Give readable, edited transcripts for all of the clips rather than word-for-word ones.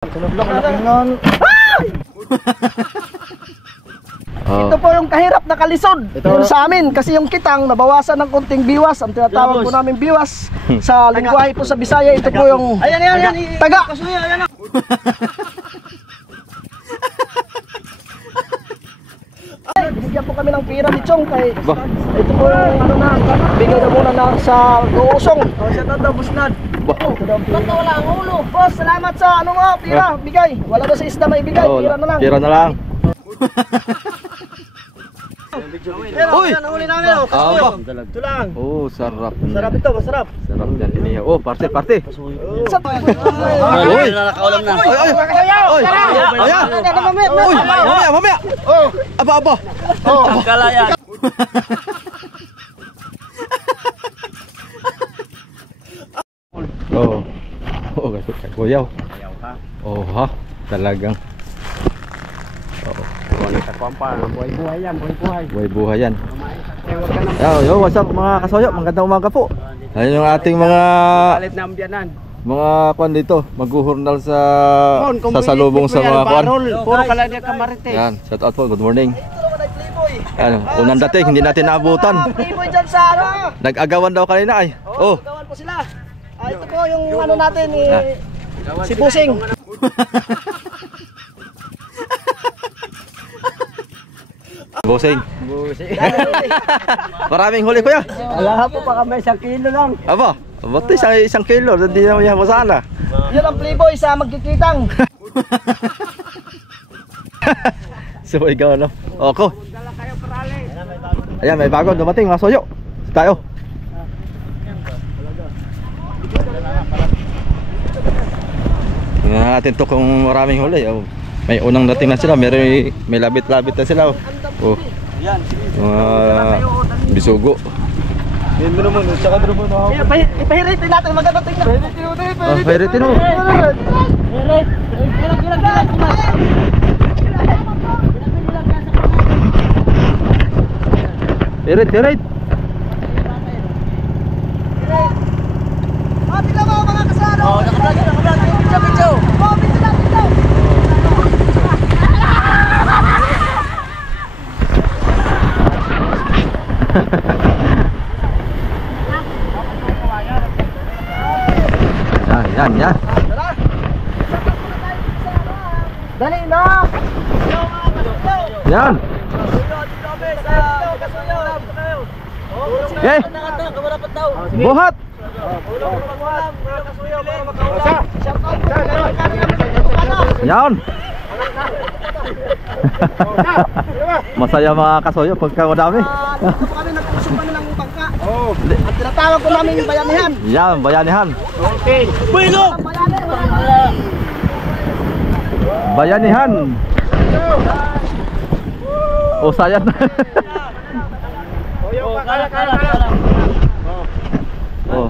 Ito po yung kahirap na kalisod dito sa amin kasi yung kitang nabawasan ng konting biwas. Ang tinatawag po namin biwas sa lingwahe po sa Bisaya. Ito po yung taga. Binigyan po kami ng pira ni Chong kay ito po yung ano na bigay na muna na sa Goosong. Siya na busnad. Ba't wala ang ulo? Boss, salamat sa ano nga pira bigay. Wala daw sa isda may bigay, pira na lang. Pira na lang. Uy, nahuli namin oh. Ito lang. Oh, sarap. Sarap ito, masarap. Sarap yan inihaw. Oh, parte. Uy, nakakaulam na. Oy. Ayan. Uy, mamaya. Oh. Aba. Oh, kalaya. Oh, kuyaw. Oh, ha. Talagang. Buhay yan. Yo, what's up mga kasoyo? Magandang umaga po. Ayun yung ating mga kwan dito, maghuhurnal sa salubong sa mga kwan. Puro kalaya kamarite. Yan, shout out po, good morning. Ano, unang dating, hindi natin naabutan. Nag-agawan daw kanina ay. Oh. Nag-agawan po sila. Ito po yung ano natin si Busing. Busing. Maraming huli kuya. Wala po pa kami 1 kilo lang. Aba, ba't isang kilo? Hindi naman yan mo sana. Yun ang playboy sa magkikitang. So ikaw ano? Oko. Ayan, may bago dumating mga soyo. Tayo. Tingnan natin to kung maraming huli. Oh, may unang dating na sila. May labit-labit na sila. Oh. Bisugo. Ipahiritin natin maganda tingnan. Pahiritin mo. Hirit. Tingnan mo mga kasano. Oh, nakablog. Video. Oh, video. Yan. Dali na. Yan. Okay. Buhat. Yan. Masaya mga kasoyo pagka madami. Dito po kami nag-usap kami ng bangka. Ang tinatawag ko namin yung bayanihan. Yan, bayanihan. Okay. Bulog! Bayanihan. Oh, sayang. Oh.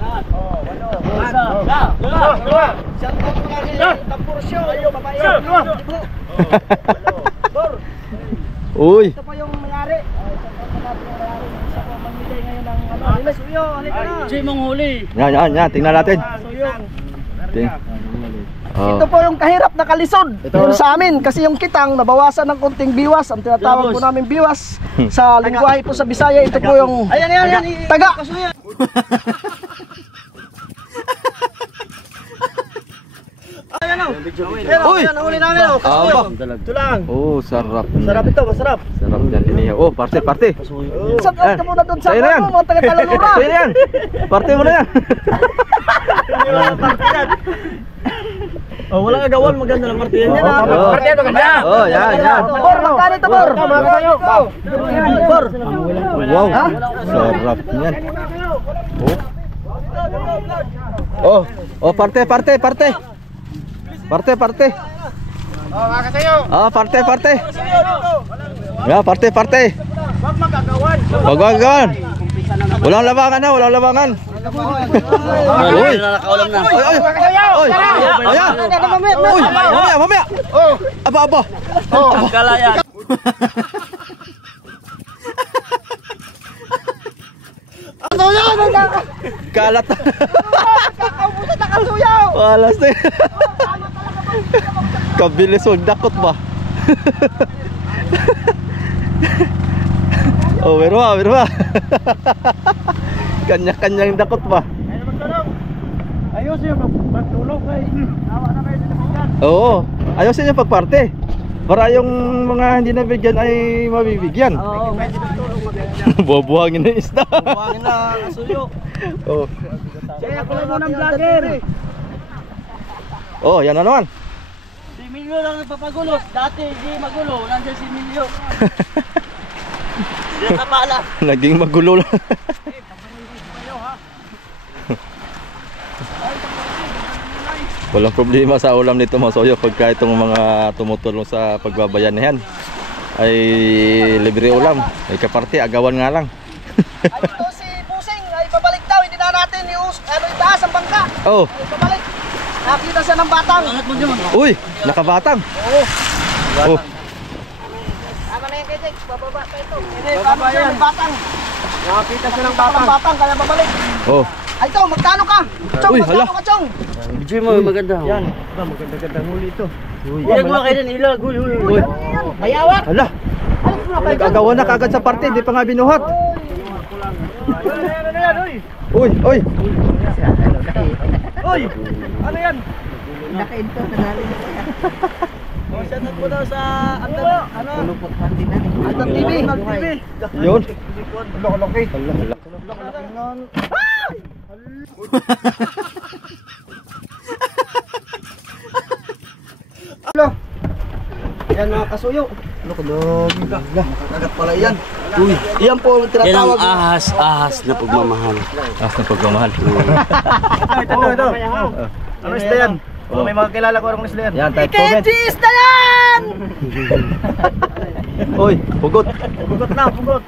Uy. Ito po yung mayari. Suyo, halika na. Jay mong huli. Yan, tingnan natin. Ito po yung kahirap na kalisod dito sa amin kasi yung kitang nabawasan ng konting biwas. Ang tinatawag po namin biwas sa lingwahe po sa Bisaya. Ito po yung taga. Uy, nahuli namin oh. Ito lang. Oh, sarap. Sarap ito, masarap. Sarap yan inihaw. Oh, parte. Sarap ka muna doon sa mga taga-Talalura. Sa'yo yan. Parte mo na yan. Oh, wala kagawan, maganda lang partiyan yan. Partiyan to ganda. Oh, yan. Bor, magkano ito, Bor? Bor. Wow. Sarap yan. Oh, parte. Oh, makasayo. Ah, parte. Ya, parte. Wag magagawan. Wag. Walang labangan. Uy, Nakakaulam na. Oy. Ayan. Uy, mamaya. Oh, Aba. oh, kalaya. Ano yan? Kalat. Kakaubusan na kasuyaw. Walas na. Kabilis wag dakot ba? Oh, pero ba? Kanya-kanyang dakot ba? Ayos yun, magtulog kay. Awa na kayo dinabigyan. Oo, ayusin yung pagparte. Para yung mga hindi nabigyan ay mabibigyan. Oo, medyo magtulog maganda. Bubuhangin na yung isda. Buhangin na kasuyo. Oh. Kaya ako lang muna ng vlogger. Oh, yan na naman. Si Emilio lang nagpapagulo. Dati hindi magulo, nandiyan si Emilio. Diyan sa pala. Naging magulo lang. Walang problema sa ulam nito mga soyo pagka itong mga tumutulong sa pagbabayanihan ay libre ulam. Ay kaparte, agawan nga lang. Ay ito si Pusing, ay babalik daw. Hindi na natin yung itaas ang bangka. Oh. Ay babalik. Nakita siya ng batang. Uy, nakabatang. Oo. Oh. Tama na yan kay Tex, bababa pa ito. Hindi, bababa siya ng batang. Nakakita siya ng batang, kaya babalik. Oh. Ay ito, magtano ka? Chong, Uy, magtano hala. ka, Chong? Video mo maganda. Yan. Maganda-gandang huli ito. Ilag mo kayo ng ilag. Uy. Mayawak. Hala. Nag-agawan na kagad sa parte, hindi pa nga binuhat. Ano yan, uy? Uy, uy. Uy! Ano yan? Naka-into na namin. Oh, shoutout mo daw sa Andan, ano? Andan TV. Yun. Loko-loki. Ano? Yan mga kasuyo. Loko-loki ka. Nakakagat pala yan. Uy, yan po ang Yan ang tinatawag. ahas na pagmamahal. As na pagmamahal. Ito. Ano isda yan? Oh. May mga kilala ko anong isda yan. Yan, type comment. isda yan! Uy, pugot. Pugot.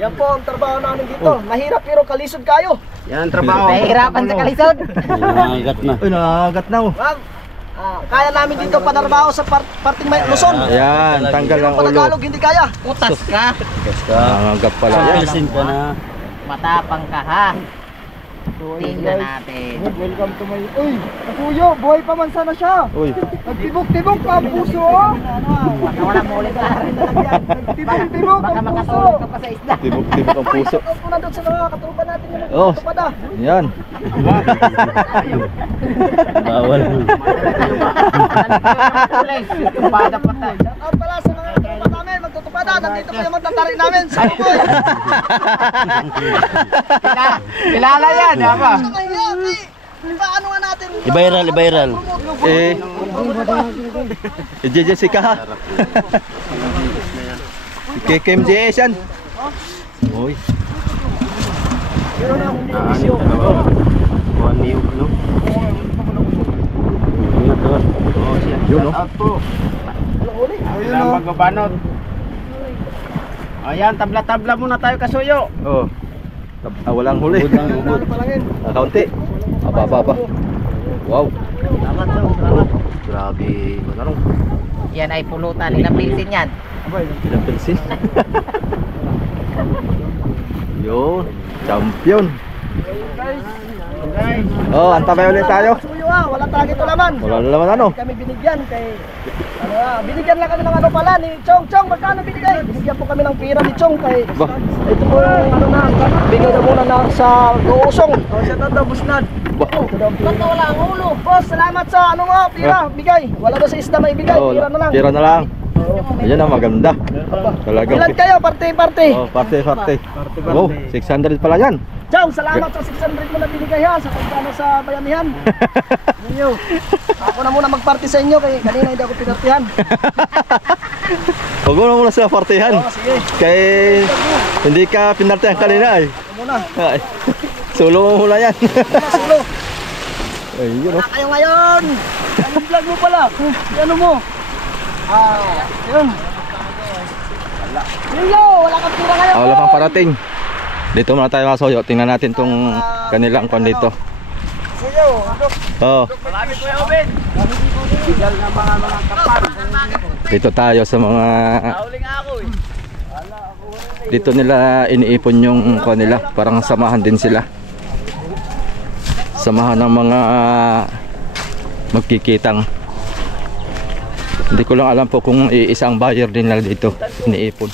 Yan po ang trabaho namin dito. Mahirap pero kalisod kayo. Yan ang trabaho. Mahirapan sa kalisod. Nakagat na. Uy, nakagat na oh. Ma'am, kaya namin dito panarbaho sa parting may Luzon. Ayan, tanggal Pero ang ulo. Panagalog hindi kaya. Utas ka. Nanganggap pala yan. Pilsin ka na. Matapang ka ha. Tingnan natin. Welcome to my... Uy, kasuyo, buhay pa man sana siya. Uy, Nagtibok-tibok pa ang puso. Oh. Baka wala mo ulit ha. Nagtibok-tibok Baka ang puso. makatulog ka pa sa isda. tibok-tibok ang puso. Shoutout po na doon sa mga katupan natin na Oh. nagtupada. Yan. Bawal. Tumpada pa tayo. Shoutout pala sa mga katupan namin, magtutupada. Nandito po yung magtatarik namin sa bukoy. Kilala yan, ha ba? Paano nga natin? Ibayral. Eh, Jessica ha. KMJS yan. Uy. Pero na akong dinisyo. Buwan niyog, no? Yun no. Ayun o. Magbabanot. Ayan, tabla-tabla muna tayo kasuyo. Oh. Walang huli. Ano pa lang yun? Kaunti. Aba. Wow. Salamat daw. Grabe. Ano? Yan ay pulutan. Ilang pilsin yan? Ilang pilsin? Yun. Champion. Oh, antabay ulit tayo. Suyo wala tagi ito laman. Wala na naman ano. Kami binigyan kay binigyan lang kami ng ano pala ni Chong. Magkano binigay? Binigyan po kami ng pira ni Chong kay Ba? ito po yung ano na bigay na muna na sa Goosong. Oh, shout out daw Busnad. Ba? Ba't wala ang ulo? Boss, salamat sa ano nga pira, bigay. Wala daw sa isda may bigay, Oh, pira na lang. Pira na lang. Ayan na, maganda. Talagang. Ilan kayo? Parte. Oh, parte. Wow, 600 pala yan. Chong, salamat sa 600 mo na binigay ha sa pagkano sa bayanihan. Ninyo. Ako na muna magparty sa inyo kay kanina hindi ako pinartihan. Huwag mo muna sa partihan. Oh, sige. Kay hindi ka pinartihan kanina ay. Ako muna. Ay. Solo mo muna yan. Sulo. Ay, yun oh. Kayo ngayon. Anong vlog mo pala? Ano mo? Yun. Ninyo, wala kang tira ngayon. Wala pang parating. Dito muna tayo mga soyo. Tingnan natin tong kanilang kwan dito. Ninyo, Oh, marami ko yung ubin. Bigal na mga kapal. dito tayo sa mga Nauling ako eh. dito nila iniipon yung kwan nila. Parang samahan din sila. Samahan ng mga magkikitang Hindi ko lang alam po kung isang buyer din lang dito iniipon.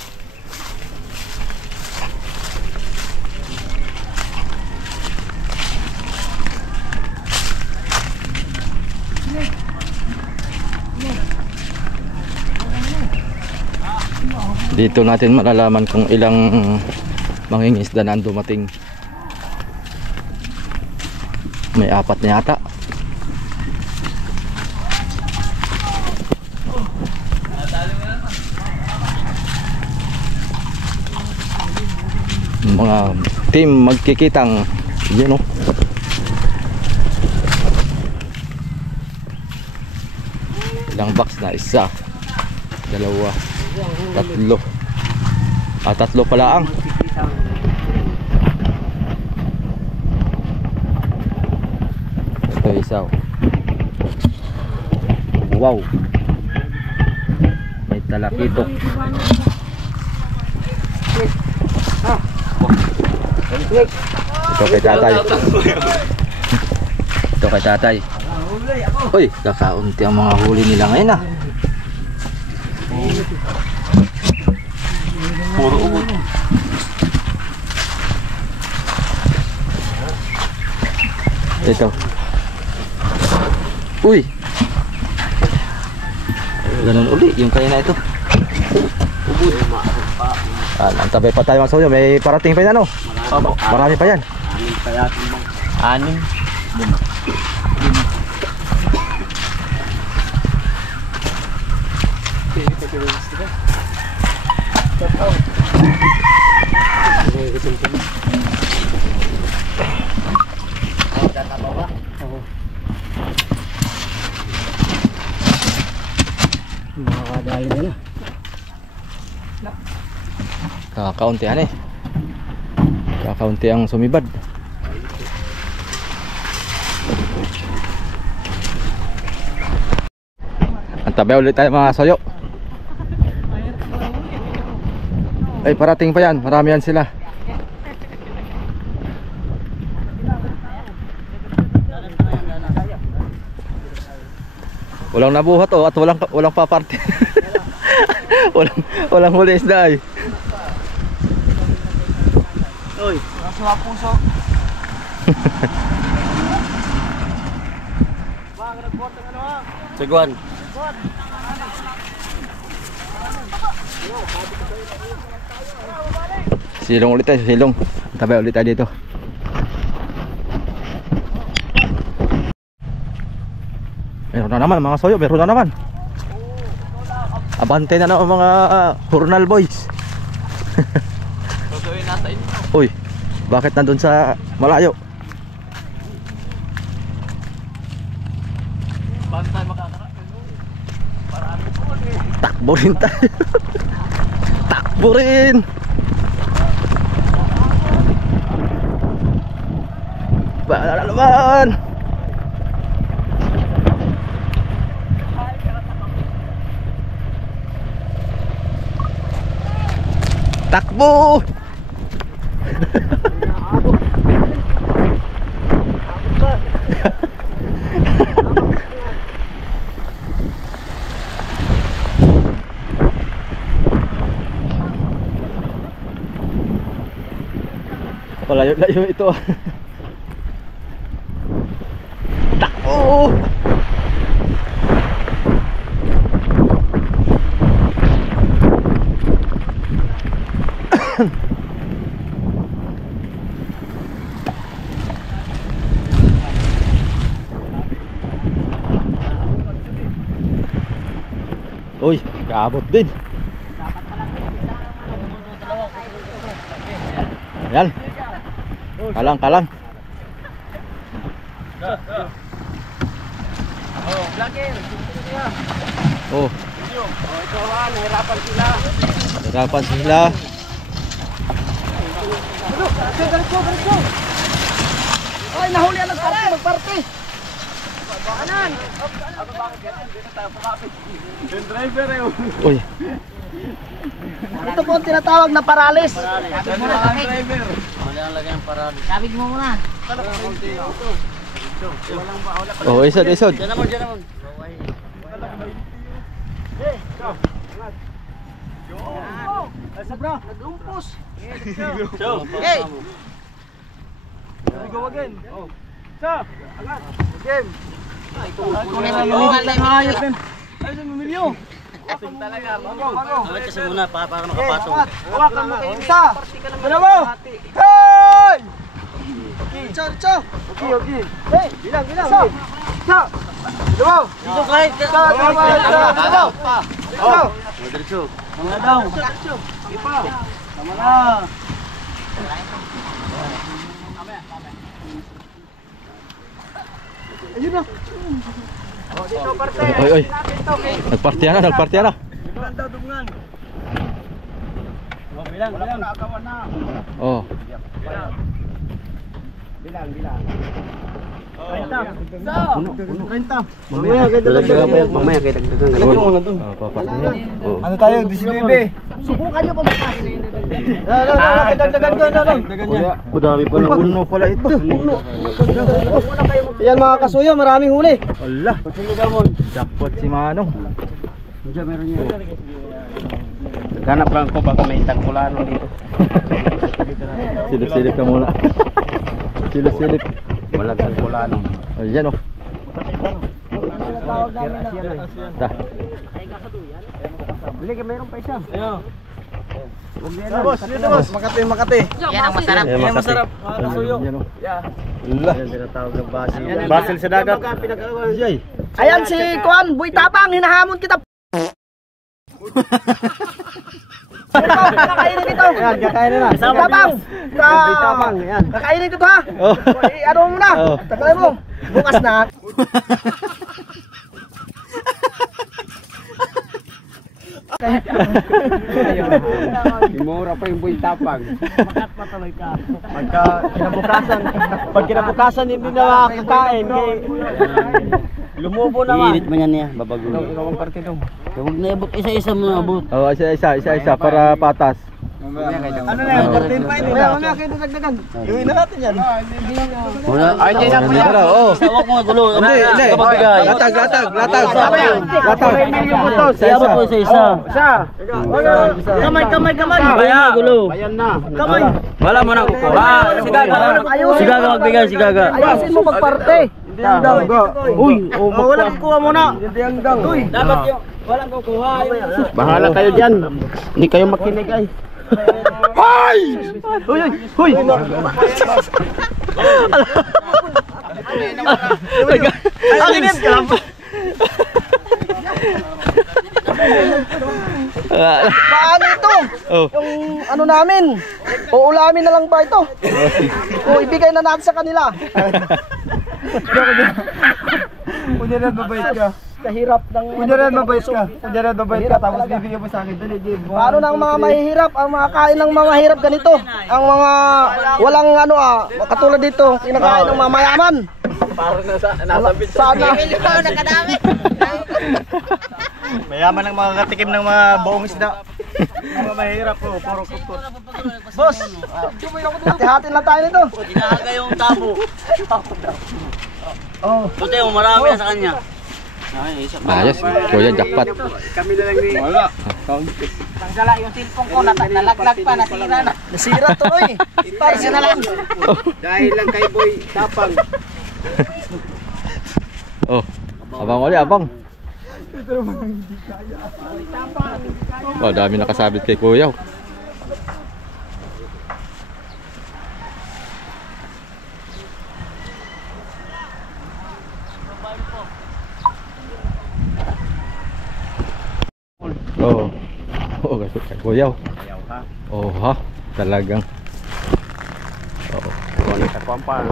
Dito natin malalaman kung ilang mangingisda na ang dumating. May 4 na yata. Mga team magkikitang yun, oh. Ilang box na? 1, 2, 3. 3 pala ang. Ito isa, oh. Wow, may talakitok. Ito kay tatay. Ito kay tatay. Uy, kakaunti ang mga huli nila ngayon, ah. Puro ugot. Ito. Uy, ganun uli yung kaya na ito. Antabay pa tayo mga soyo. May parating pa yan, ano? Marami pa yan. Anim. Makakadali na. Kakauntihan eh. Kakaunti ang sumibad. Antabay ulit tayo mga soyo. Ay, parating pa yan. Marami yan sila. Walang nabuhat, oh, at walang paparte. walang huli isda ay. Oy, nasa puso. Seguan. Silong ulit tayo, silong. Tabay ulit tayo dito. Meron na naman mga soyo, meron na naman. Abante na naman mga Hornal boys. Uy, bakit nandun sa malayo? Takbo rin tayo. Takbo rin. Bahala naman. Takbo. Palayo-layo ito. Takbo. Uy, kaabot din. Yan. Kalang. Oh, vlogger. Oh, Ito nahirapan sila. hirapan sila. Galit ko. Ay, nahuli ang magparte. Kanan. Yung driver eh. Uy, Ito po ang tinatawag na paralis. Sabi mo ang driver. Wala ang lagyan para. Sabig mo muna. oh, isod. Diyan naman. sobra. Naglumpos. Hey! We go again. Oh. So, agad. Game. Kunin sa lumingan na Ayos din. Ayos din, Emilio. Talaga. Bago. Kasi muna para makapatong. Hawakan mo kayo. Isa. Dalawa. Hey! Diretso. Okay. Hey, bilang. Isa. Dalawa. Dito kahit. Dalawa. Oh. Diretso. Mga daw. Ipa. Tama na. Ayun na. Dito parte. Oy. Nagpartiya na. Dumungan daw, dumungan. Bilang. Nakakawan na. Oh. Bilang. 30. Mamaya kayo dagdagan. Papartiya. Oh. Ano tayo? 19. Subukan nyo pa magpapin. Dagdagan ko. Dagdagan niya. Madami pa na uno pala ito. Yan mga kasuyo, maraming huli. Allah. Jackpot si Manong. Meron niya. Ganap lang ko baka may tagpulano dito. Silip ka muna. Silip. Wala tagpulano. Ayan oh. Dah. Bili ka, mayroon pa isa. Ayun. Boss. Makati. Yan ang masarap. Yan masarap. Mga kasuyo. Ayan oh. Allah. Yan tinatawag ng basil. Basil sa dagat. Ayan si Kuan, Boy Tapang, hinahamon kita. Kakainin ito. Ayan, kakainin na. Tapang. Tapang, ayan. Kakainin ito ha. Ano mo na? Tagalay mo. Bukas na. Imura pa yung Boy Tapang. Pag kinabukasan hindi na makakain. Lumubo naman. Iinit mo yan niya, babagulo. Ang parte daw. Huwag na abot, isa-isa mo na abot. Oh, isa para patas. Ano na yan? 14 pa yun. Mamaya kayo dagdagan. Iuwi na natin yan. Wala. Ay, hindi na po yan. Oh. Huwag mo nga gulo. Hindi. Latag. Sayabot mo isa-isa. Kamay. Kaya gulo. Kamay. Wala mo na kukuha. Sigaga magbigay, sigaga. Ayusin mo magparte. Uy, walang kukuha muna. Uy, dapat yung walang kukuha. Bahala kayo dyan. Hindi kayo makinig ay. Uy. Ang init ka lang. Paano ito? Oh. Yung ano namin, uulamin na lang ba ito? O ibigay na natin sa kanila. Kunyaran mabait ka. Kahirap ng Kunyaran mabait ka. Tapos bibigyan mo sa akin. Dali, Jim. Paano ng mga mahihirap? Ang mga kain ng mga mahirap ganito. Ang mga walang katulad dito, kinakain ng mga mayaman. Parang nasabit sana. Ikaw nakadami. Mayaman ng mga katikim ng mga buong isda. Mga mahirap po, puro kukut. Boss, hati-hati lang tayo nito. Inahaga yung tabo. Oh. Buti mo marami na sa kanya. Ayos, kuya jackpot. Kami na lang ni wala. Tanggala yung cellphone ko, nalaglag pa, nasira na. Nasira tuloy. Para na lang. Dahil lang kay Boy Tapang. Oh. Abang. Oh, dami nakasabit kay kuya. Oh, gasot kay kuya. Oh, ha. Talagang. Oh.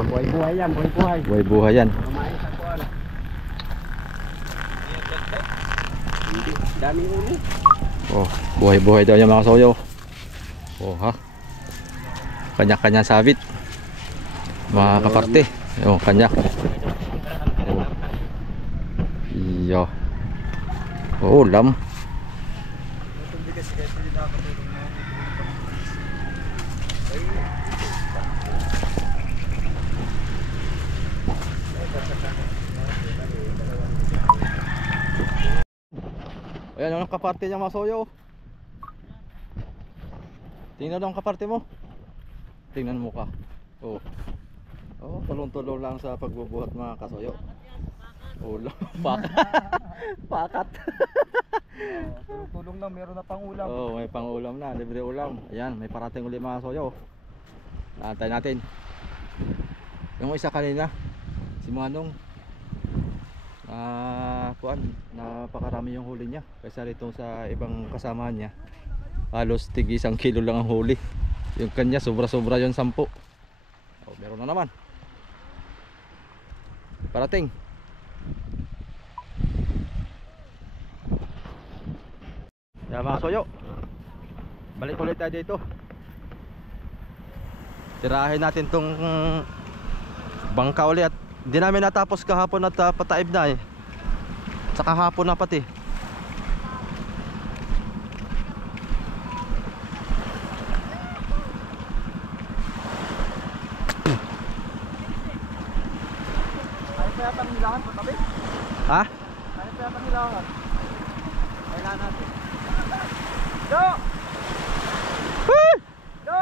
Buhay-buhay yan. Buhay yan. Daming ulo. Oh, buhay daw yung mga soyo. Oh, ha. Kanya-kanya sabit. Mga kaparte. Oh, kanya. Iyo. Oh, ulam. Ayan yung kaparte niya mga soyo. Tingnan dong kaparte mo. Tingnan mo ka. Oh. Oh, tulong-tulong lang sa pagbubuhat mga kasoyo. Ulam. Pakat. Tulong-tulong lang, meron na pang ulam. Oh, may pang-ulam na, libre ulam. Ayan, may parating uli mga kasoyo. Naantay natin. Yung isa kanina, si Manong. Napakarami yung huli niya. Kaysa rito sa ibang kasamahan niya. Halos tig 1 kilo lang ang huli. Yung kanya sobra-sobra yung 10. Oh, meron na naman. Parating. Yan mga soyo. Balik ulit tayo dito. Tirahin natin tong bangka ulit. Hindi namin natapos kahapon at pataib na eh. Saka hapon na pati. Kaya pa yata nilangan po tabi? Ha? Kaya pa yata nilangan? Kailangan natin. Go! Go!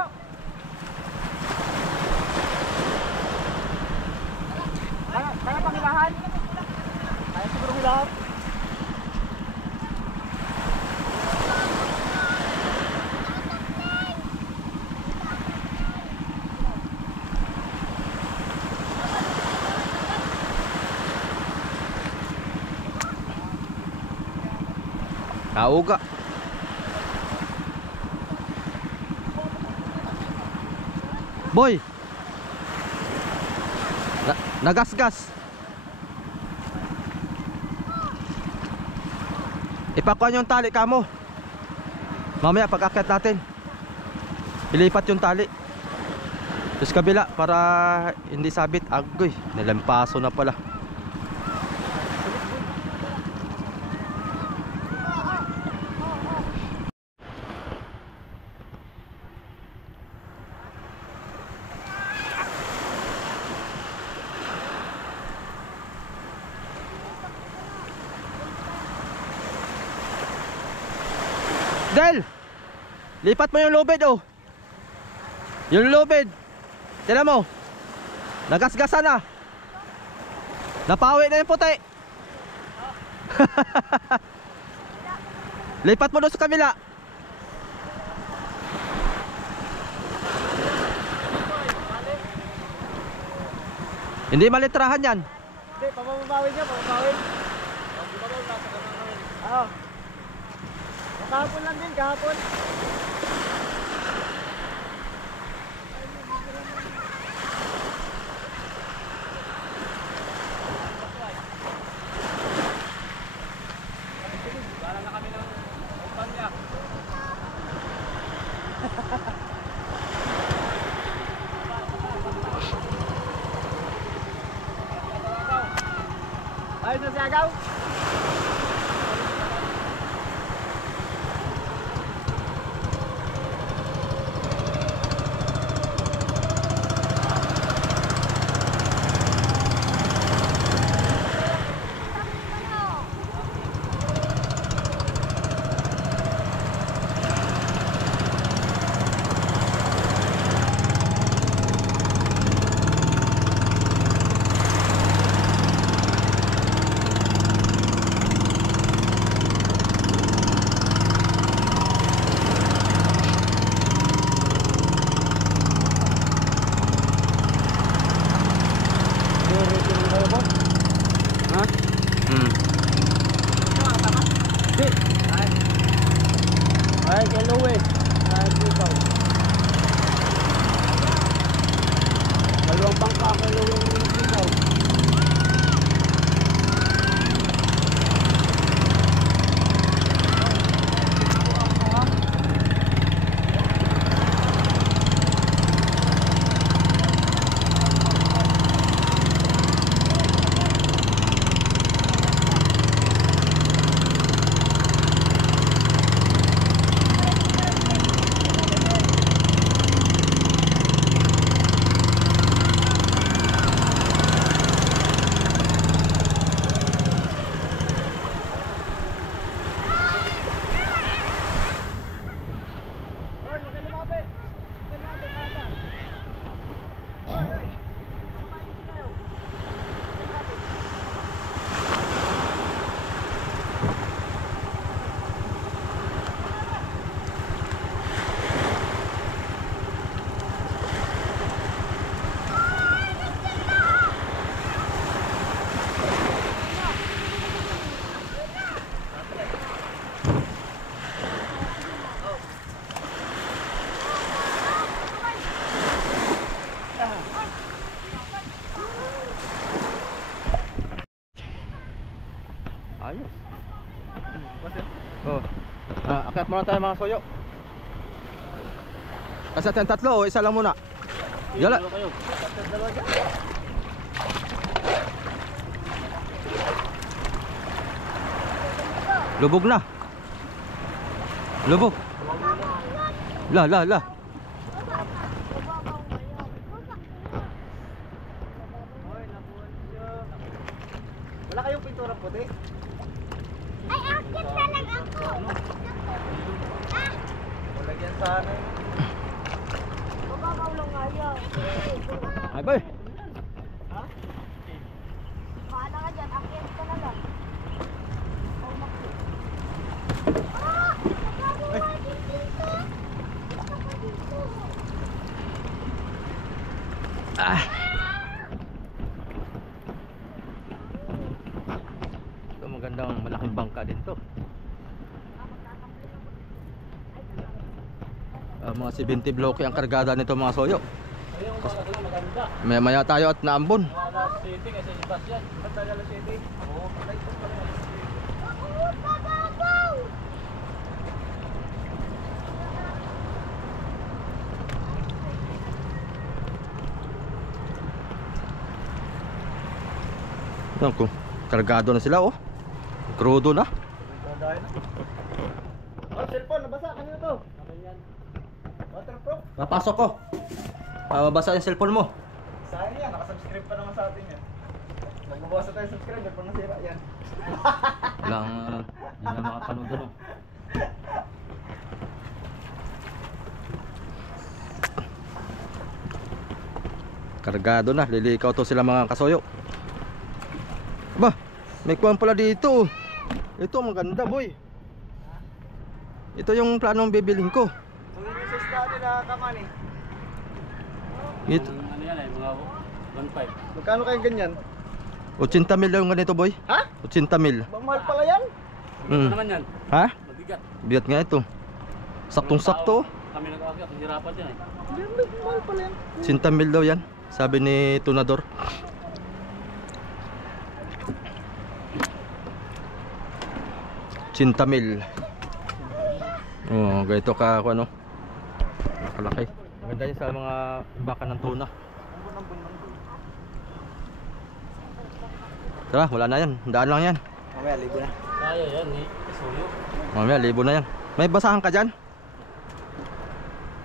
Kaya pang hilahan? Kaya siguro hilahan? Nauga. Boy. Nagasgas. Ipakuan yung tali kamo. Mamaya pag-akyat natin, ilipat yung tali sa kabila para hindi sabit. Agoy, nilampaso na pala. Del, lipat mo yung lubid oh. Yung lubid. Tignan mo. Nagasgasan na. Napawi na yung puti. Lipat mo doon sa kabila. Hindi malitrahan yan. Hindi, pamamabawin niya, pamamabawin. Oo. Kahapon lang din, kahapon. Para na kami ng kumpanya. Ayos na si Agaw. Ay, kay Louie. Ay, ikaw. Dalawang bangka kay Louie ikaw. Oh. Akyat muna tayo mga soyo. Kasi atin tatlo, isa lang muna. Yala. Lubog na. Lubog. La. Wala kayong pintura puti? Ay, akit na lang ako. Lagyan sana yun. Mababaw lang nga yan. Ay boy. Paala ka dyan, akit ka na lang. Mababaw din dito. Dito ka dito. Ito magandang malaking bangka din to. Mga 70 bloke ang kargada nito mga soyo. Maya tayo at naambon. Mababaw! Naku, kargado na sila oh. Crudo na. Oh, cellphone, nabasa. Kanina to? Waterproof? Papasok ko. Mababasa yung cellphone mo. Sayang yan, nakasubscribe pa naman sa atin yan. Magbabawas na tayo subscriber pag nasira yan. Walang hindi na makapanood doon. Kargado na, lilikaw to sila mga kasoyo. Ba, may kuwan pala dito. Ito maganda boy. Ito yung planong bibiling ko. Kung yun yung sa study na kamani. Ito, Ano yan eh, mga 1.5. Magkano kayong ganyan? 80 mil yung ganito boy. Ha? 80 mil. Bang mahal pala yan? Mm. Naman yan, Ha? mabigat. Bigat nga ito. Saktong-sakto. Kami nag-aakyat, hirapan yan eh. Ganda, mahal pala yan. 80 mil daw yan. Sabi ni Tunador. Mil. Oh, ganito ka ano. Kalaki. Maganda yan sa mga baka ng tuna. Tara, wala na yan. Daan lang yan. Mamaya, libo na. Kaya yan eh, suyo. Mamaya, libo na yan. May basahan ka dyan?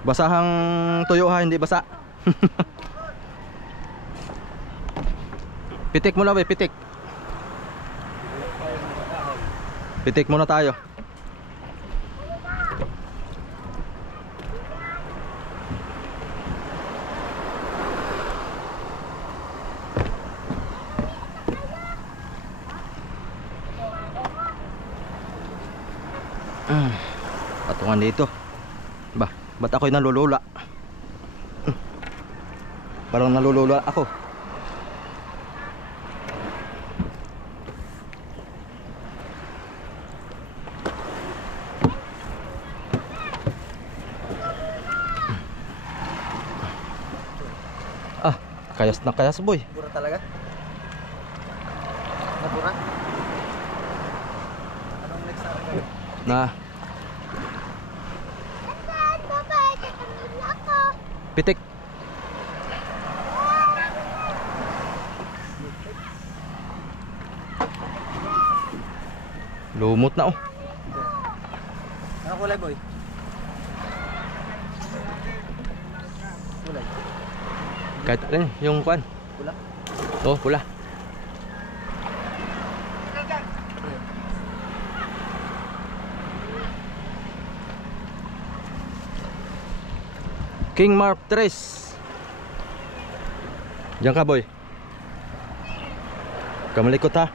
Basahang tuyo ha, hindi basa. Pitik muna ba, pitik. Pitik muna tayo. Patungan dito. Ba, ba't ako'y nalulula? Parang nalulula ako. Kayas na kayas boy. Pura talaga? Napura? Anong next na kayo? Na Saan babae? Tatanggol ako. pitik. Lumot na oh. Ano kulay boy? Kulay? Kahit yung kwan. Pula? Oh, pula. King Mark 3. Diyan ka boy. Kamalikot ha.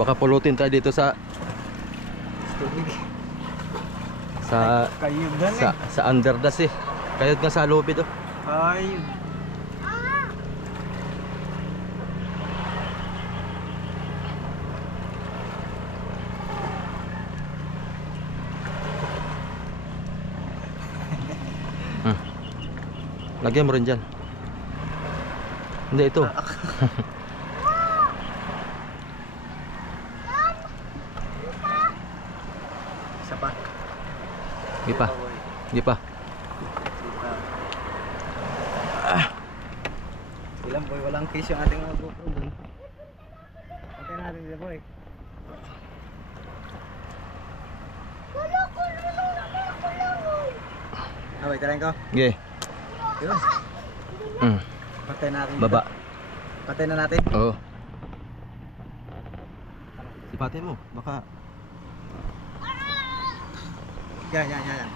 Baka pulutin tayo dito sa Kayo gan sa underdas eh. Kayod nga sa lobby do. Ay. Lagyan mo rin dyan. Hindi ito. Isa pa. Sige pa. Sige pa. Ilang boy, walang case yung ating mga GoPro dun. Okay natin dito boy. Away, tarayin ko. Sige. Yun. Mm. Patay natin. Baba. Patay na natin. Oo. Sipatin mo. Baka. Yan.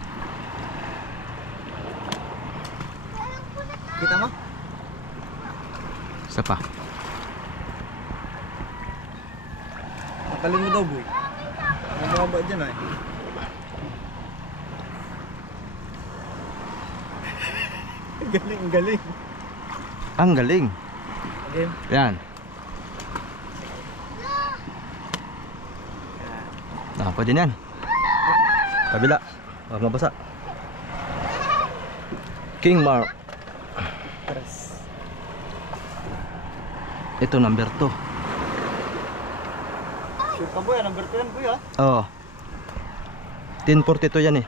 Kita mo? Isa pa. Makalin mo daw boy. Mababa dyan ay. Galing, galing. Ang galing. Again. Yan. Pwede na yan. Kabila. Huwag mabasa. King Mark. Ito number 2. Sure ka boy, number 2 yan boy ha? Oo. 1042 yan eh.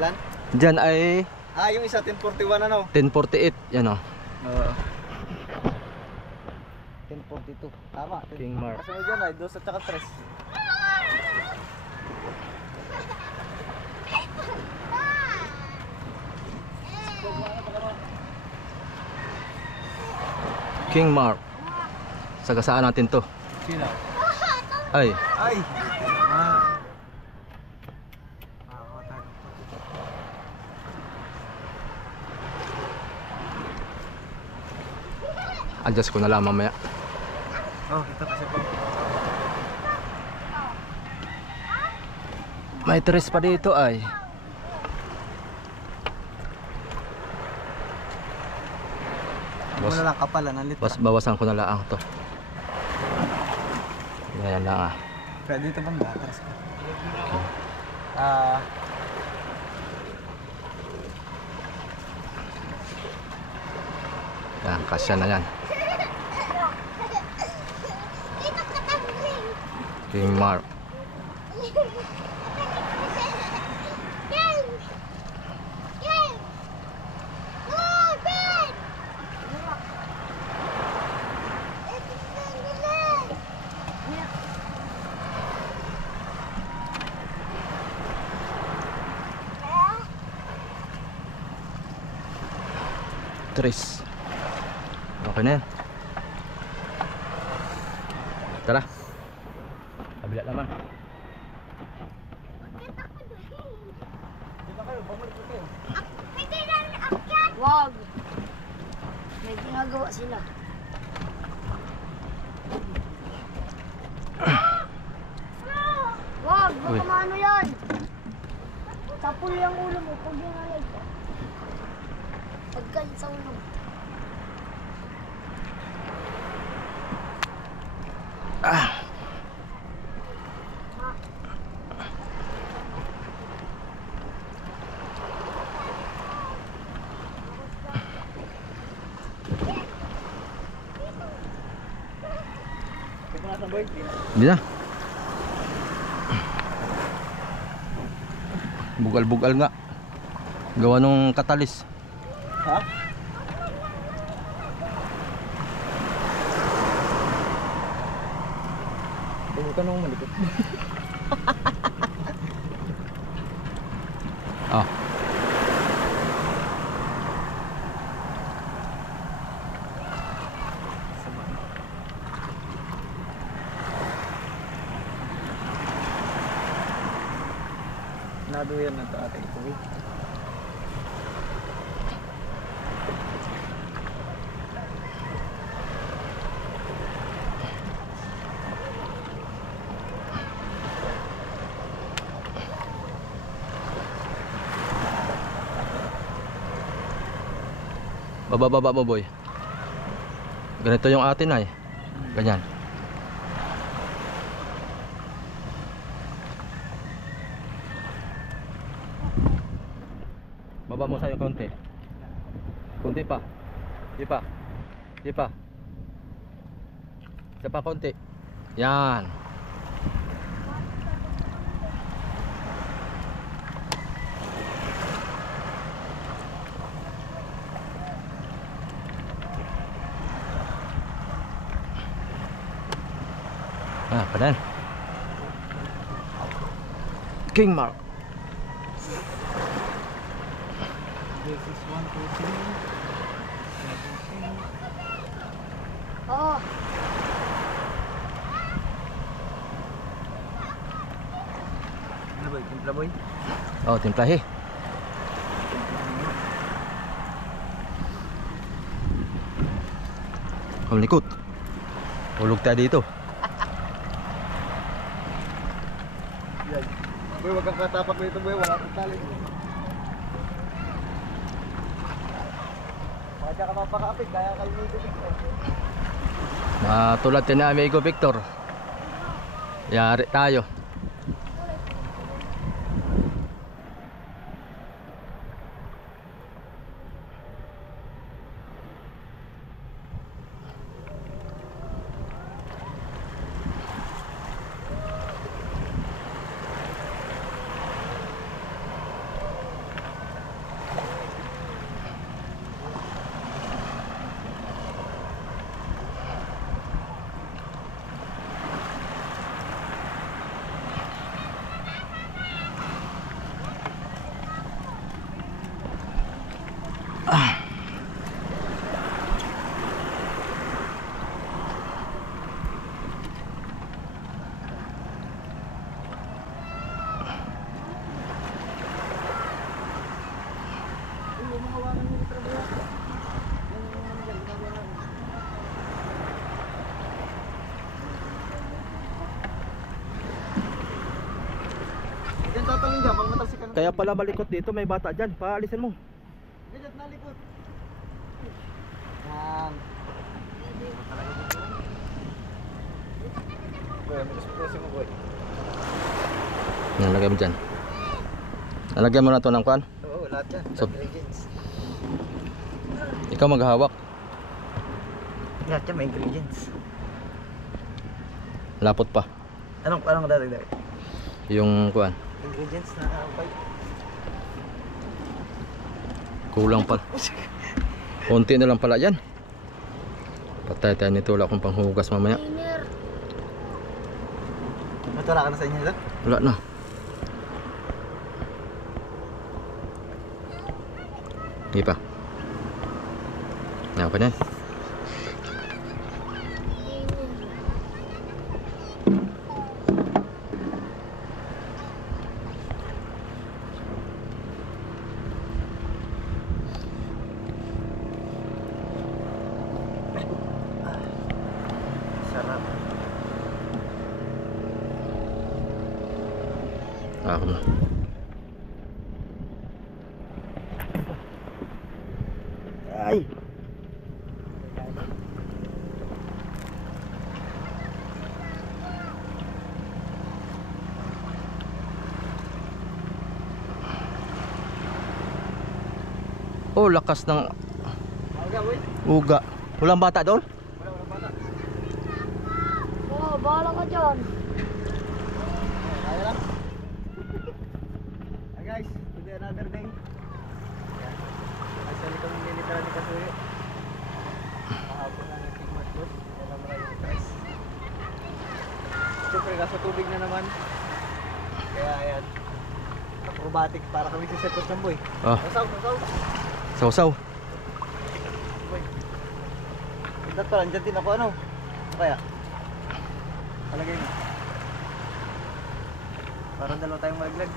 Ilan? Diyan ay Yung isa 1041 ano? 1048. Yan o. 1042. Tama. King Mark. Kasunod dyan ay 2 at saka 3. King Mark. Sagasaan natin to. Sino? Ay. Ay! Adjust ko na lang mamaya. Ito kasi po. May tres pa dito ay. Ano na lang kapalan ng litra. Bawasan ko na lang to. Yan lang ah. Pwede dito bang latras ka? Yan, kasya na yan. King Mark. Tres. Okay na yan. Tara. Kabila naman. Wag. May ginagawa sila. Wag, Uy. baka maano yan. Tapol yung ulo mo pag ginalay ka. Pagkalit sa ulo. Hindi na. Bugal-bugal nga. Gawa nung katalis. Ha? Huwag ka nung malikot. Ah. Naduyan na ito ating tubig. Baba mo boy. Ganito yung atin ay. Ganyan. Baba mo sa'yo konti. Konti pa. Di pa. Di pa. Isa pa konti. Yan. Ayan. King Mark. Oo. Oh, timplahe. Kamlikot. Hulog tayo dito. Boy, wag kang katapak dito, boy. Wala akong tali. Baka ka mapakapit, kaya kayo may gupit. Tulad din na amigo Victor. Yari tayo. Diyan tatangin dyan, pag matalsikan. Kaya pala malikot dito, may bata dyan. Paalisin mo. Ganyan, nalikot. Yan. Boy, mag-espresso mo, boy. Nalagay mo dyan. Nalagyan mo na to ng kwan. Oo, lahat yan. So- Ingredients. Ikaw maghahawak. Lahat yan, may ingredients. Lapot pa. Anong dadagdag? Yung kwan. Ingredients na bite. Kulang pa. Konti na lang pala yan. Patay tayo nito. Wala akong panghugas mamaya. Cleaner. Matula ka na sa inyo lang? Wala na. Hindi pa. Yan pa yan. Sarap. Ako na. Ay! Oh, lakas ng Aga, boy. uga. Walang bata doon? Wala bata. Oo, bahala ka dyan. Kaya lang. Hi guys, today another day. Actually kami nilitara ni Kasuyo. Kahapon na ng Sigmat Boss. Kaya lang maraming guys. Siyempre nasa tubig na naman. Kaya ayan. Acrobatic para kami sa Sepos ng boy. Ah, Masaw, masaw. sausaw. Boy. Tignan pa, andyan din ako ano. Kaya. Palagay mo. Parang dalawa tayong malaglag.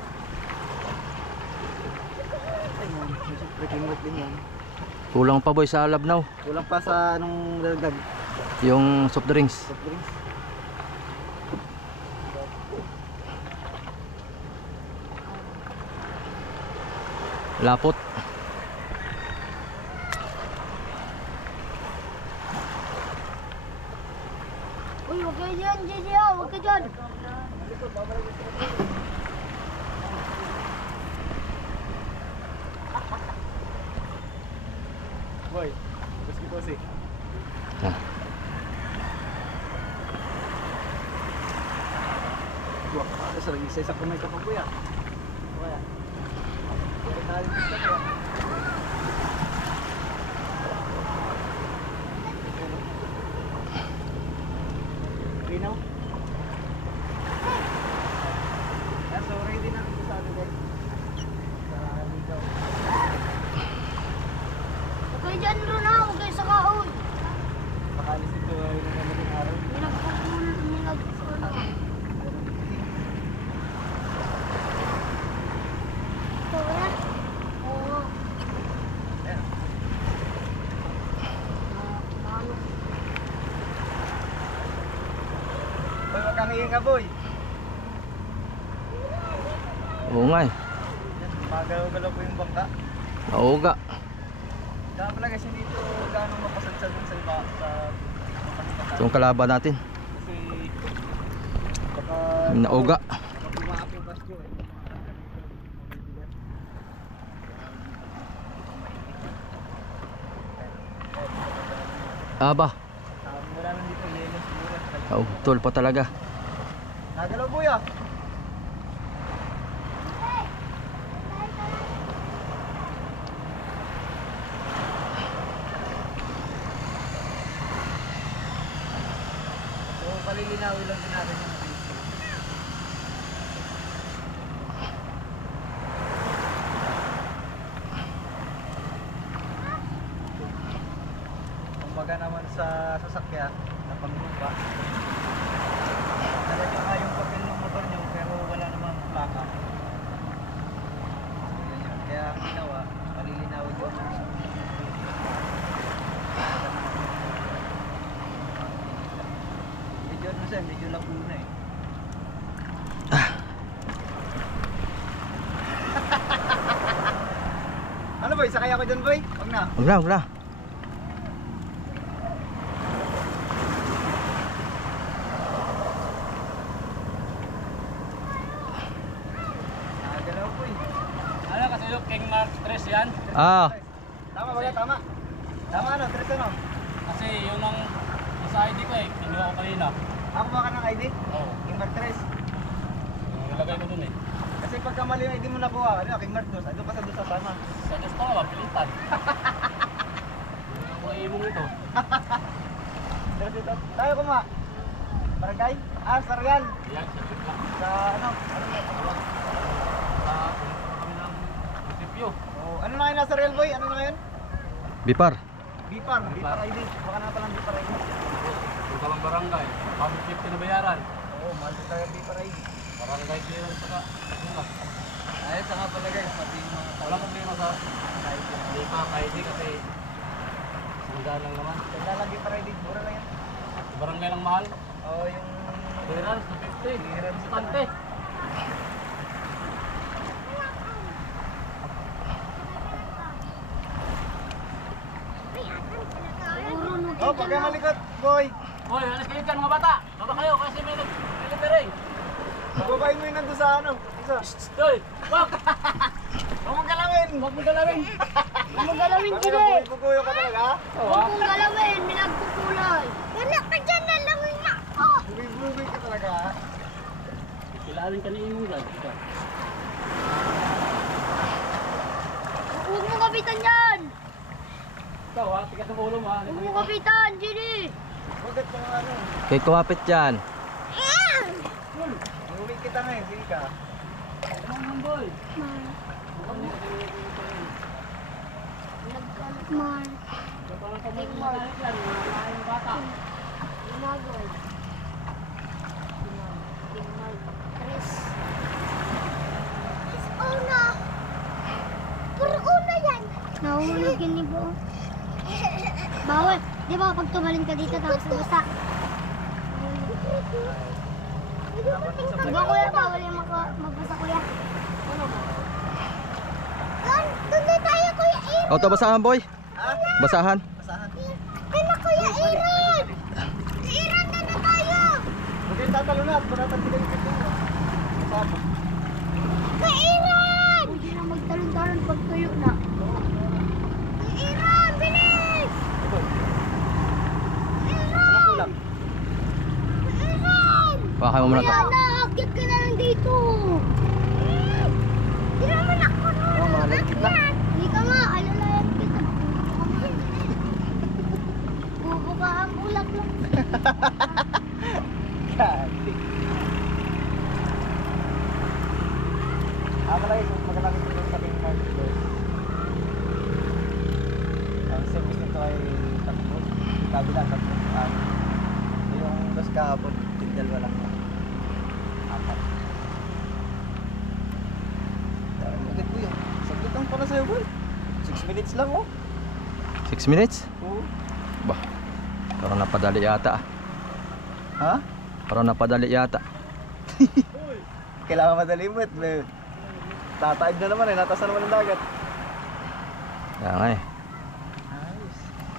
Ayun, medyo freaking wet din yan. Kulang pa boy sa labnaw. Kulang pa sa anong lalaglag. Yung soft drinks. Soft drinks. Lapot. Uy, huwag kayo dyan, JJ ha, huwag ka dyan. Boy, tapos kita si. Ah. Wah, sa lagi isa pa may kapag kuya. Kuya. Kaya tayo dito kuya. Greenaw? nangihinga boy. Oo nga eh. Magalaw-galaw po yung bangka. Nauga. Kaya pala kasi dito gano'ng mapasansal dun sa iba sa Itong kalaban natin. kasi baka Nauga. bumaap yung basyo eh. Aba. Wala lang dito yelo siguro. Tol pa talaga. Nagalaw boy ah. So palilinawin lang din natin yung video. Kumbaga naman sa sasakyan na panglupa. Talaga nga yung papel ng motor nyo pero wala namang plaka. So, yun yun. Kaya ang ginawa, palilinawin yun. Medyo ano siya, medyo laguna eh. Ano boy, sakay ako dyan boy? Huwag na. Huwag na, huwag na. Nagalaw boy. Ano kasi yung King Mark 3 yan? Ah, Tama ba yan? Tama. Tama ano, tres ano? Kasi yun ang sa ID ko eh, kinuha ko kanina. Ako ba ka ng ID? Oo. King Mark 3. Yung nilagay ko dun eh. Kasi pagka mali yung ID mo nakuha, ano, King Mark 2, ando pa sa doon sa sama. Sa Diyos pa nga, pilitan. Yung imong ito. Pero dito, tayo kuma. Barangay? Ah, sa Real. Yan, sa trip lang. Sa ano? Ano ba? Pumunta kami ng munisipyo. Oh, ano na kayo nasa Real boy? Ano na ngayon? Bipar. Bipar. Bipar ID. Baka na palang Bipar ID. Punta lang barangay. Public safety na bayaran. Oo, mahal din tayo Bipar ID. Barangay din saka. Ayos nga pala guys, pati yung mga Wala problema sa hindi pa ID kasi sandaan lang naman. Kailangan Bipar ID. Mura lang yan. Sa barangay lang mahal. Oo, yung... Clearance, 250. Clearance. Bastante. Oh, pagka malikot, boy. Hoy, alis kayo dyan mga bata. Baba kayo kasi may nag-military. Bababain mo yun nandun sa ano. Isa. Hoy, wag! Huwag mong galawin. Wag mo galawin. Huwag mong galawin, Ang Jide. bubuyo ka talaga, ha? Huwag mong galawin, may nagkukulay. Wala ka dyan, lalawin na ako. Bubuy ka talaga, ha? Kilalin ka ni Imong Vlog. Huwag mong kapitan yan. Ikaw ha, tigas ng ulo mo ha. Huwag mong kapitan, Jide. Bakit kung ano? Kay kumapit dyan. Uwi kita ngayon, sige ka. Ano ang boy? Mar. Parang pamagmamalit yan, mga yung bata. Lumagoy. Tres. Una. Puro una yan. Nahulog yun ni Bo. Bawal. Di ba pag tumalin ka dito tapos basta. Diba kuya, bawal yung magbasa kuya. Doon na tayo kuya Aaron. O, basahan boy. Ha? Basahan. Basahan. Doon na kuya Aaron. Aaron na tayo. Huwag kayong tatalo na at maratan sila yung pito mo. Kasama. Kuya Aaron. Hindi na magtalon-talon pag tuyo na. Kuya Aaron, bilis. Ano kulang? Aaron. Baka mo muna to. Kuya na, akit ka na lang dito. Hindi naman ako nun. Oo, malagkit na. Hindi ka nga, alalayan kita. Bubuka ang ulak lang. Kali. Malaki kung magalaki ito sa King Mark 2. Ang service nito ay takbo. Kabila takbo. Yung dos kahapon, tigdal lang. Apat. Agad po yun. Saglit lang pala sa'yo boy. 6 minutes lang oh. 6 minutes? Oo. Bah, parang napadali yata. Ha? Parang napadali yata. Kailangan madali mo. Tataib na naman eh. Natas na naman ang dagat. Kaya nga eh.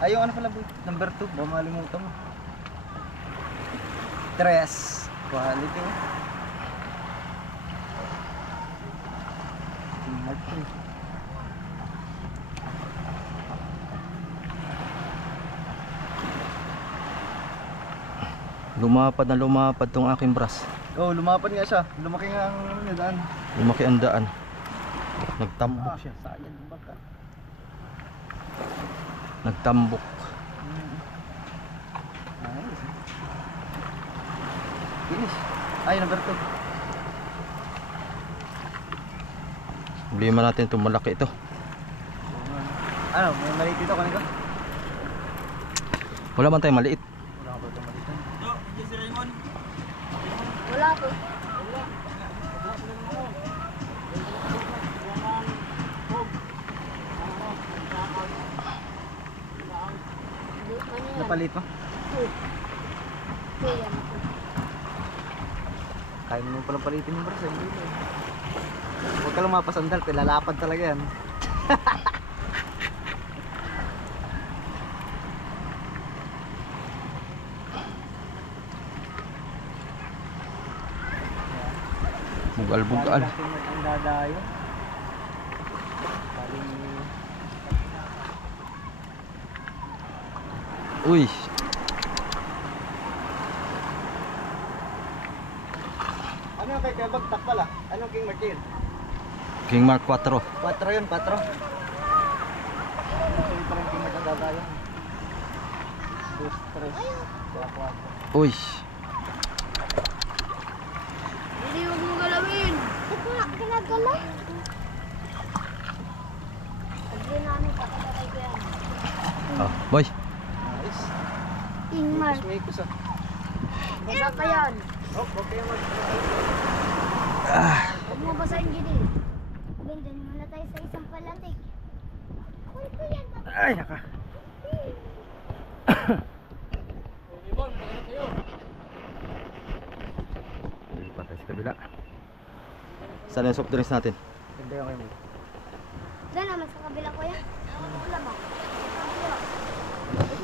Ay, yung ano pala boy? Number 2. Baka malimutan mo. 3. Quality mo. Tingnan ko. Lumapad na lumapad tong aking brass. Oh, lumapad nga siya. Lumaki nga ang ano niya daan. Lumaki ang daan. Nagtambok siya. Sayang yung baka. Nagtambok. Nice. Finish. Ay, number 2. Problema natin itong malaki ito. Ano, may maliit dito kanina? Wala man tayong maliit. Wala ka ba itong maliit? Wala po. Napalit mo? Kaya. Kaya mo palang palitin yung braso. Hindi eh. Huwag ka lang mapasandal. Lalapad talaga yan. Bugal-bugal. Ang dadayo. Uy. Ano yung kay bagtak pala? Anong King Martin? King Mark 4. 4 yun, 4. Ito yung parang King Martin ang dadayo. 2, 3, 4. Uy. Hindi huwag mo galawin. Ito nga, kinagalaw. Pagli namin, pakatay ko yan. Oh, boy. Nice. King Mark. May kusa. Basa pa yan. Oh, okay mag... Huwag mo basahin gini. Ganda naman na tayo sa isang palatik. Uy, ito yan. Ay, naka. Lipat tayo sa kabila. Saan yung soft drinks natin? Ganda yung kayo mo. Doon naman sa kabila ko yan. Ulam ako.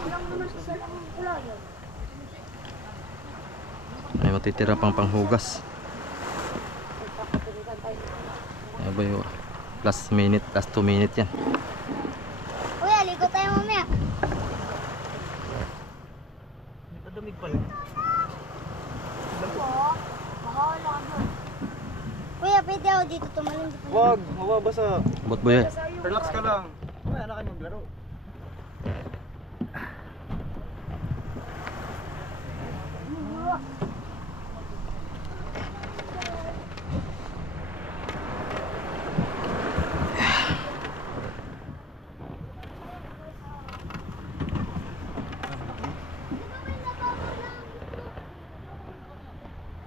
Ulam naman sa salang kulayo. May matitira pang panghugas. Ano ba yung last minute, last 2 minutes yan. Uy, aligo tayo mamaya. May padamig pala. Oo. Makawala ka doon. Kuya, pwede ako dito tumalon. Wag, mababasa. Bot boy. Relax ka lang. May anak kayo maglaro.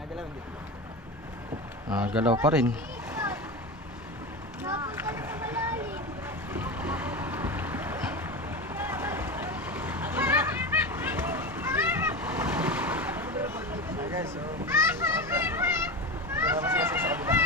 Nagalaw hindi. Galaw pa rin. Napunta na sa malalim. Hi guys, so... Salamat kasi sa kabila.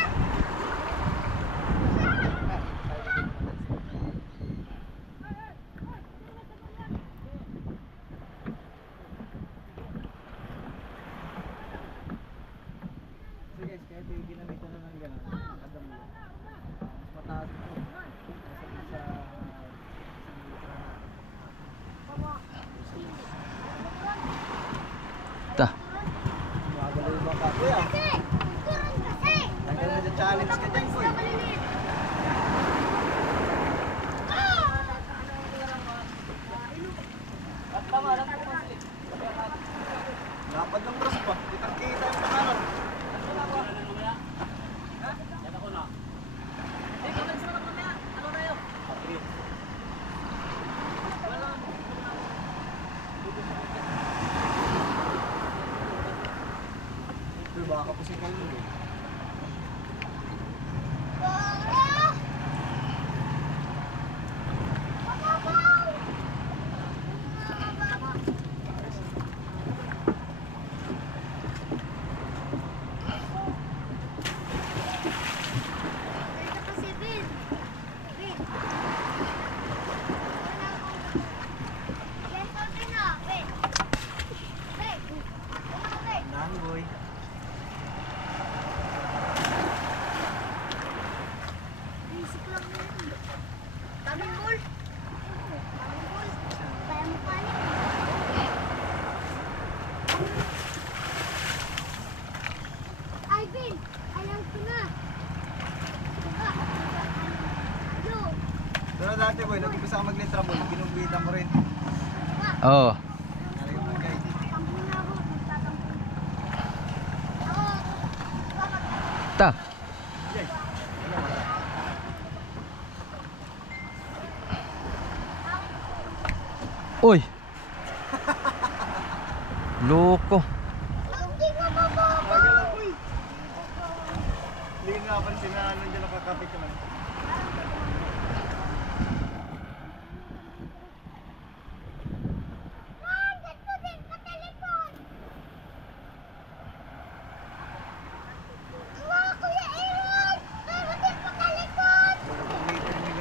So guys, kahit yung ginamitan na ng gano'n, adam mo. Mas mataas ito. Sa... Ta. Magalaw yung baka. Kuya, Kasi! tanggal na dyan challenge ka dyan, boy. Lapad ng bras pa. Kitang-kita yung pangalan. Ito, baka kapusing kayo nun eh. dati boy, nag-umpisa ka mag-letra boy, ginuguhitan mo rin. Oo. Nalagyan mo guys. Ta. Uy. Loko. Hindi nga napansin na nandiyan nakakapit naman.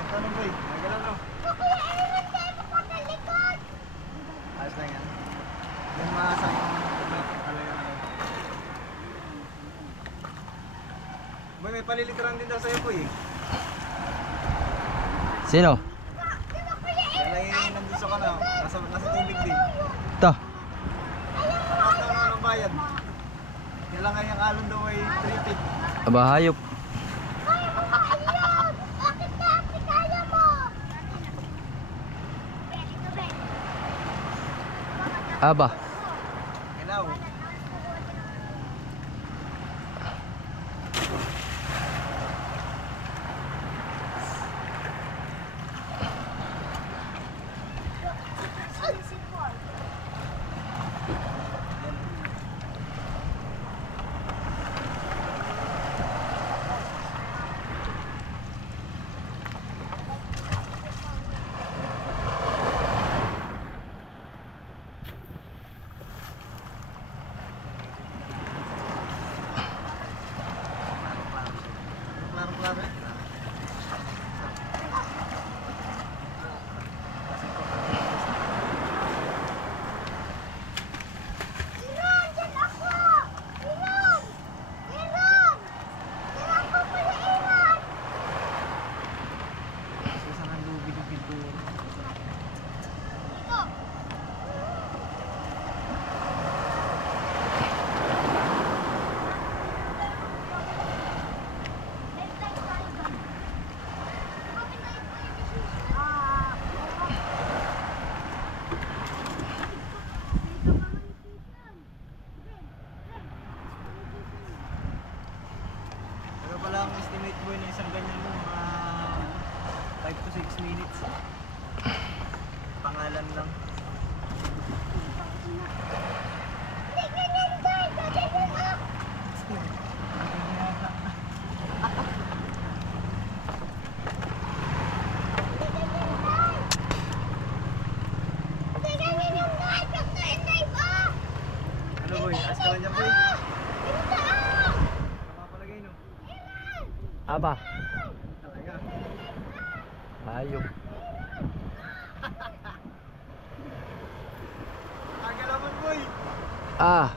Tanong boy, nagalang no? Ayos lang yan. Yung maasang talaga na. Boy, may paliliteran din daw sa'yo boy. Sino? Kaya lang yung nandun sa kana, nasa tubig din. Ta. Tapos daw naman ang bayad. Kailangan yung alon daw ay 3 feet. Aba, hayop. Aba. Hello. Klaro-klaro eh. Saan ang lubid yung pintuan? Ano pala ang estimate boy na isang ganyan mo, mga 5 to 6 minutes. Pangalan lang. Ano boy? As ka lang dyan boy? Napapalagay no? Aba. Talaga. Hayop. Agalaman boy! Ah.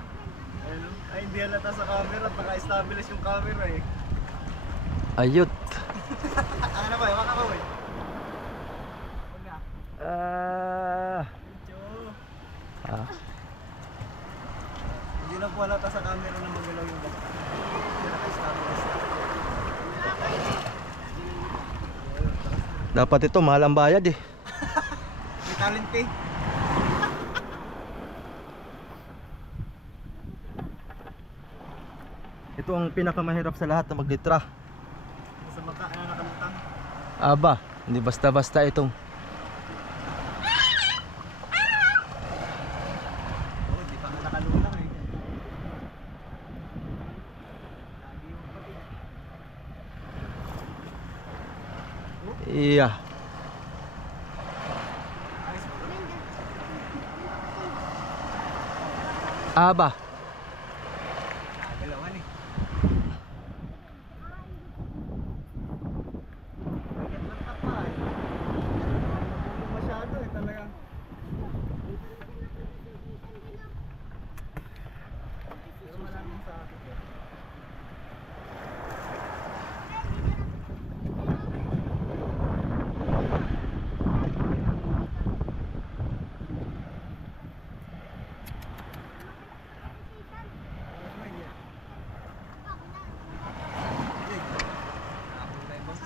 Ayun, no? Ay hindi halata sa camera at naka-establish yung camera eh. Ayot. Ano boy? Waka ka boy? Huwag na. Ah. Medyo. Ah. Hindi na po halata sa camera na magalaw yung baka. Hindi naka-establish na. Dapat ito mahal ang bayad eh. May talent pay. Ito ang pinakamahirap sa lahat na maglitra. Sa baka na nakalutang. Aba, hindi basta-basta itong. Oo, di pa nga nakalutang eh. Iya. Aba. Galawan eh. Masyado eh talaga. Pero malamang sa akin eh.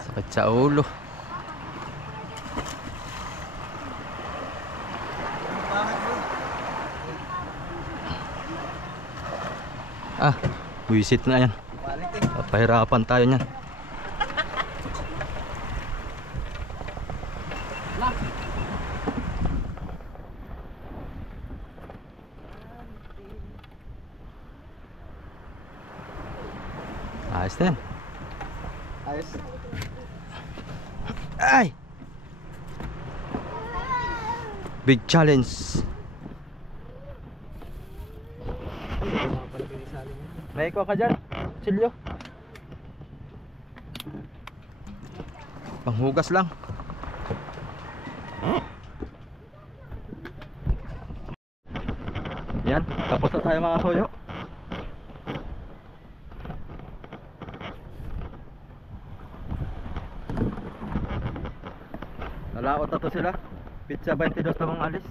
Sakit sa ulo. Ah, wisit na yan. Pahirapan tayo niyan. Ayos na yan. Ayos. Ay! Big challenge. May ikaw ka dyan, Silyo. Panghugas lang. Yan, tapos na tayo mga soyo. Nalaot na to sila. Pizza 22 na mga alis.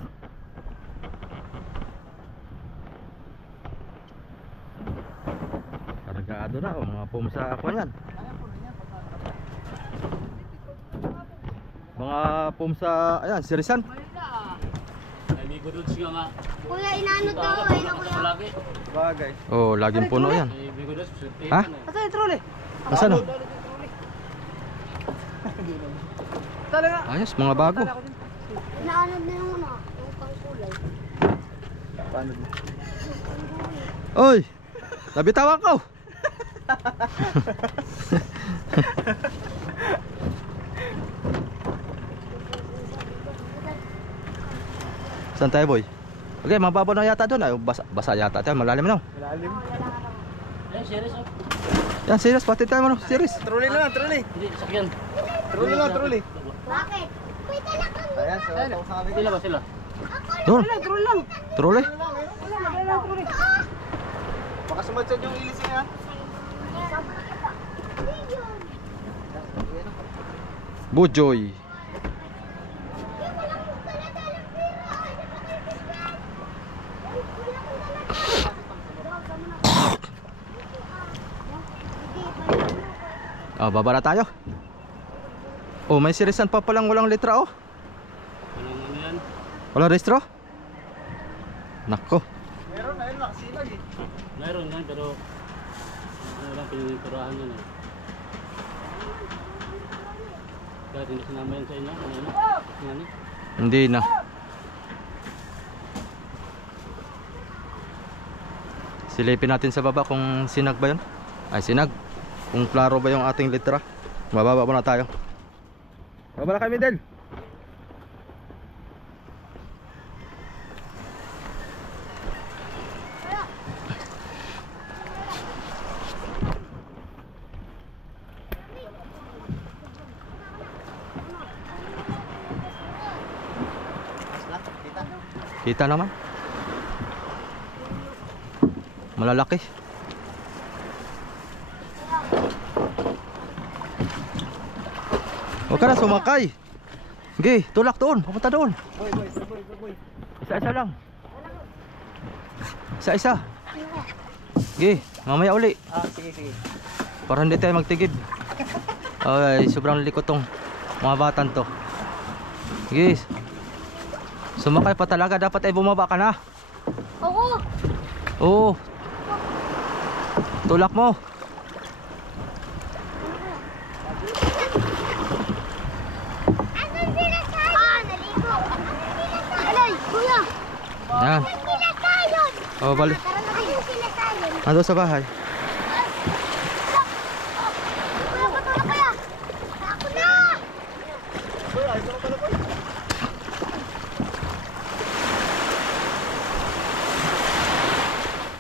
Kargado na o mga pumsa ako yan. Mga pumsa, ayan, sirisan. Kuya, inaano to? Ayun na kuya. Bagay. Oh, laging puno yan. Ha? Asa yung trolley? Nasaan o? Talaga. Ayos, mga bago. Inaano na yung ano? Yung pangkulay. Paano? Oy! Nabitawan ko! Saan tayo, boy? Okay, mababaw na yata doon. Ay, basa yata tayo, malalim na. Malalim. Yan, serious, pati tayo mo, serious. Trolley na lang, trolley. Trolley lang, trolley. Bakit? Wait, alak lang. Ayan, so tapos sa amin. Sila ba sila? Doon. Trolley. Baka sumadsad yung ilis niya. Bujoy. Oh, baba na tayo. Oh, may sirisan pa palang walang letra oh. Ano yan? Walang restro? Nako. Meron na yun, nakasinag eh. Mayroon yan pero walang piniturahan yan eh. Kahit hindi sinama yan sa inyo, ano yan? Yan eh. Hindi na. Silipin natin sa baba kung sinag ba yun. Ay, sinag. Kung klaro ba yung ating letra. Mababa muna tayo. Baba na kami, Del. Kita naman. Malalaki. Huwag ka na sumakay. Okay, tulak doon. Papunta doon. Boy. Isa-isa lang. Isa-isa. Okay, mamaya uli. Ah, sige. Para hindi tayo magtigib. Ay, sobrang likot tong mga batan to. Okay. Sumakay pa talaga. Dapat ay bumaba ka na. Oo. Oo. Tulak mo. Asan sila tayo? Ah, naligo. Alay, kuya. Yan. Sila tayo. Oh, balik. Ayun sila tayo. Ando sa bahay. Kuya, patulog kaya. Ako na. Boy, ayos ako pala, boy.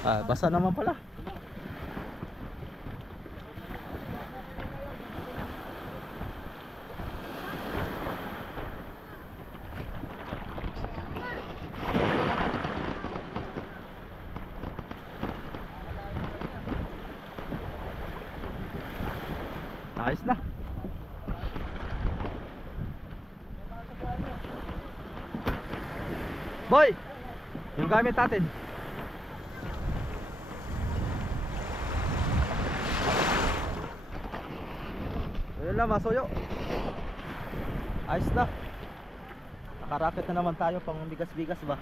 Ah, basa naman pala. Ayos na. Boy, yung gamit natin. Ayun lang, masuyo. Ayos na. Nakaraket na naman tayo pang bigas-bigas ba.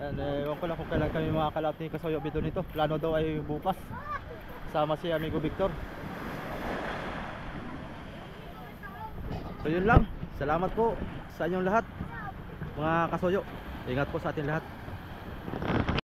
And ewan ko lang kung kailan kami makakalat ni Kasoyo Bidon nito. Plano daw ay bukas. Sama si amigo Victor. So yun lang. Salamat po sa inyong lahat mga Kasoyo. Ingat po sa ating lahat.